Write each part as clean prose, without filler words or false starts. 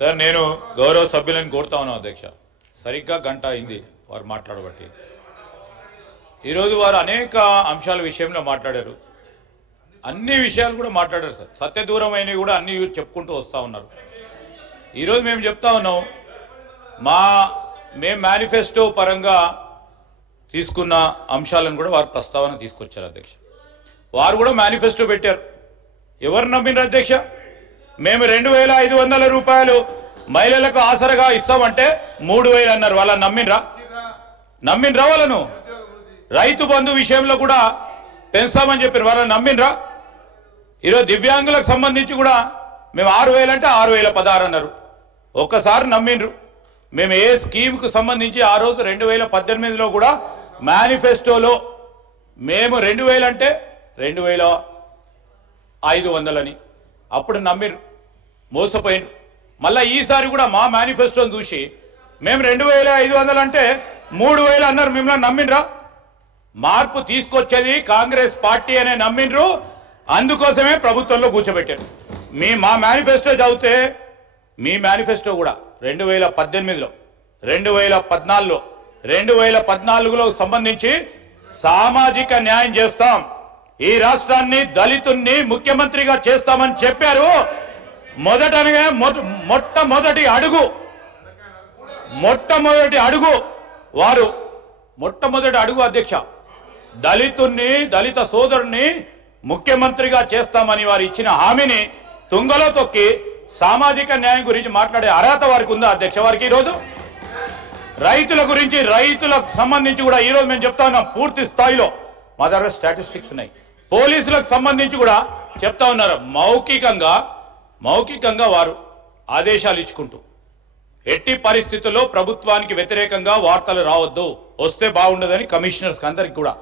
Sir నేను గౌరవ సభ్యులను కోరుతా ఉన్నాను అధ్యక్ష. సరిగ్గా గంట అయింది వారు మాట్లాడబట్టి. ఈరోజు వారు అనేక అంశాల విషయంలో మాట్లాడారు. అన్ని విషయాలు కూడా మాట్లాడారు సార్. సత్యదూరమైనవి కూడా అన్ని చెప్పుకుంటూ వస్తూ ఉన్నారు. ఈరోజు మేము చెప్తా ఉన్నాం, మేము మేనిఫెస్టో పరంగా తీసుకున్న అంశాలను కూడా వారు ప్రస్తావన తీసుకొచ్చారు అధ్యక్ష. వారు కూడా మేనిఫెస్టో పెట్టారు. ఎవరు నమ్మినారు అధ్యక్ష? మేము 2500 రూపాయలు మహిళలకు ఆసరగా ఇస్తామంటే 3000 అన్నారు. వాళ్ళని నమ్మినరా వాళ్ళను? రైతు బంధు విషయంలో కూడా పెంచామని చెప్పారు. వాళ్ళని నమ్మినరా? ఈరోజు దివ్యాంగులకు సంబంధించి కూడా మేము 6000 అంటే 6016 అన్నారు. ఒక్కసారి నమ్మిండ్రు. మేము ఏ స్కీమ్కు సంబంధించి ఆ రోజు 2018లో కూడా మేనిఫెస్టోలో మేము 2000 అంటే 2500 అని అప్పుడు నమ్మిరు, మోసపోయినరు. మళ్ళీ ఈసారి కూడా మా మేనిఫెస్టోని చూసి మేము 2500 అంటే 3000 అన్నారు. మిమ్మల్ని నమ్మినరా? మార్పు తీసుకొచ్చేది కాంగ్రెస్ పార్టీ అనే నమ్మినరు. అందుకోసమే ప్రభుత్వంలో కూర్చోబెట్టారు. మా మేనిఫెస్టో చదివితే మీ మేనిఫెస్టో కూడా 2018లో 2014లో 2014లో సంబంధించి సామాజిక న్యాయం చేస్తాం, ఈ రాష్ట్రాన్ని దళితుల్ని ముఖ్యమంత్రిగా చేస్తామని చెప్పారు. మొట్టమొదటి అడుగు అధ్యక్ష, దళిత సోదరుణ్ణి ముఖ్యమంత్రిగా చేస్తామని వారు ఇచ్చిన హామీని తుంగలో తొక్కి సామాజిక న్యాయం గురించి మాట్లాడే అర్హత వారికి ఉందా అధ్యక్ష? వారికి ఈరోజు రైతుల గురించి, రైతులకు సంబంధించి కూడా ఈరోజు మేము చెప్తా ఉన్నాం, పూర్తి స్థాయిలో మా దగ్గర స్టాటిస్టిక్స్ ఉన్నాయి. పోలీసులకు సంబంధించి కూడా చెప్తా ఉన్నారు. మౌఖికంగా వారు ఆదేశాలు ఇచ్చుకుంటూ ఎట్టి పరిస్థితుల్లో ప్రభుత్వానికి వ్యతిరేకంగా వార్తలు రావద్దు, వస్తే బాగుండదని కమిషనర్స్ అందరికి కూడా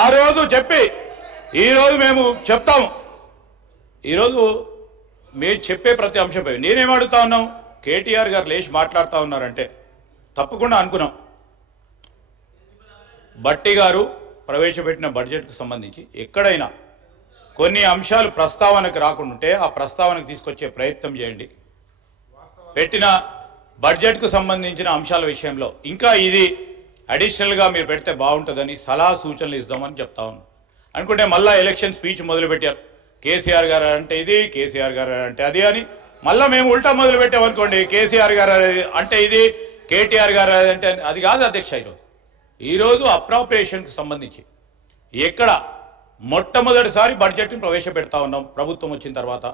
ఆ రోజు చెప్పి ఈరోజు మేము చెప్తాము. ఈరోజు మీరు చెప్పే ప్రతి అంశంపై నేనేం అడుగుతా ఉన్నాం, కేటీఆర్ గారు లేచి మాట్లాడుతూ ఉన్నారంటే తప్పకుండా అనుకున్నాం. బట్టి గారు ప్రవేశపెట్టిన బడ్జెట్కు సంబంధించి ఎక్కడైనా కొన్ని అంశాలు ప్రస్తావనకు రాకుంటే ఆ ప్రస్తావనకు తీసుకొచ్చే ప్రయత్నం చేయండి. పెట్టిన బడ్జెట్కు సంబంధించిన అంశాల విషయంలో ఇంకా ఇది అడిషనల్గా మీరు పెడితే బాగుంటుందని సలహా సూచనలు ఇద్దామని చెప్తా ఉన్నాం. అనుకుంటే మళ్ళా ఎలక్షన్ స్పీచ్ మొదలుపెట్టారు. కేసీఆర్ గారు అంటే ఇది, కేసీఆర్ గారు అంటే అది అని. మళ్ళీ మేము ఉల్టా మొదలు పెట్టామనుకోండి, కేసీఆర్ గారు అంటే ఇది, కేటీఆర్ గారు అంటే అది కాదు అధ్యక్ష. ఈరోజు అప్రాప్రియేషన్కి సంబంధించి ఎక్కడ మొట్టమొదటిసారి బడ్జెట్ని ప్రవేశపెడతా ఉన్నాం. ప్రభుత్వం వచ్చిన తర్వాత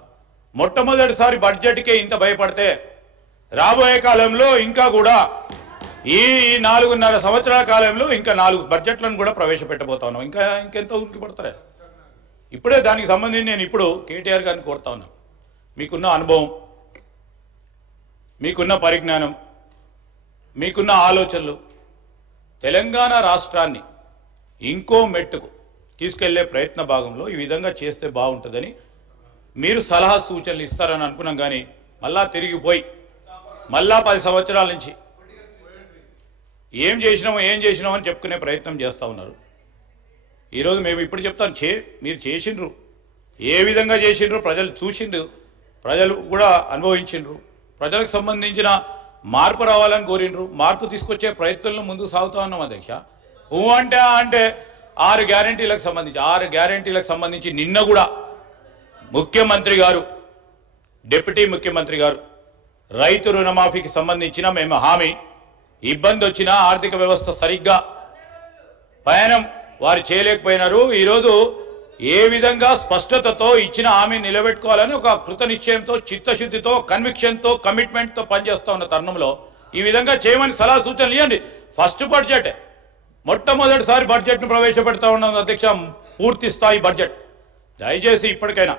మొట్టమొదటిసారి బడ్జెట్కే ఇంత భయపడితే రాబోయే కాలంలో ఇంకా కూడా ఈ 4.5 సంవత్సరాల కాలంలో ఇంకా 4 బడ్జెట్లను కూడా ప్రవేశపెట్టబోతా ఉన్నాం. ఇంకెంత ఉనికి పడతారా? ఇప్పుడే దానికి సంబంధించి నేను ఇప్పుడు కేటీఆర్ గారిని కోరుతా ఉన్నాను. మీకున్న అనుభవం, మీకున్న పరిజ్ఞానం, మీకున్న ఆలోచనలు తెలంగాణ రాష్ట్రాన్ని ఇంకో మెట్టుకు తీసుకెళ్లే ప్రయత్న భాగంలో ఈ విధంగా చేస్తే బాగుంటుందని మీరు సలహా సూచనలు ఇస్తారని అనుకున్నాం. కానీ మళ్ళా తిరిగిపోయి మళ్ళా 10 సంవత్సరాల నుంచి ఏం చేసినామో అని చెప్పుకునే ప్రయత్నం చేస్తూ ఉన్నారు. ఈరోజు మేము ఇప్పుడు చెప్తాను, మీరు చేసిండ్రు, ఏ విధంగా చేసిండ్రు ప్రజలు చూసిండ్రు, ప్రజలు కూడా అనుభవించిండ్రు. ప్రజలకు సంబంధించిన మార్పు రావాలని కోరిండ్రు. మార్పు తీసుకొచ్చే ప్రయత్నంలో ముందుకు సాగుతా ఉన్నాం అధ్యక్ష. అంటే 6 గ్యారంటీలకు సంబంధించి నిన్న కూడా ముఖ్యమంత్రి గారు, డిప్యూటీ ముఖ్యమంత్రి గారు రైతు రుణమాఫీకి సంబంధించిన మేము హామీ, ఇబ్బంది వచ్చినా ఆర్థిక వ్యవస్థ సరిగ్గా పయనం వారు చేయలేకపోయినారు. ఈరోజు ఏ విధంగా స్పష్టతతో ఇచ్చిన హామీ నిలబెట్టుకోవాలని ఒక కృత నిశ్చయంతో, చిత్తశుద్ధితో, కన్విక్షన్తో, కమిట్మెంట్తో పనిచేస్తా ఉన్న తరుణంలో ఈ విధంగా చేయమని సలహా సూచనలు ఇవ్వండి. ఫస్ట్ బడ్జెట్, మొట్టమొదటిసారి బడ్జెట్ను ప్రవేశపెడతా ఉన్నాం అధ్యక్ష, పూర్తి స్థాయి బడ్జెట్. దయచేసి ఇప్పటికైనా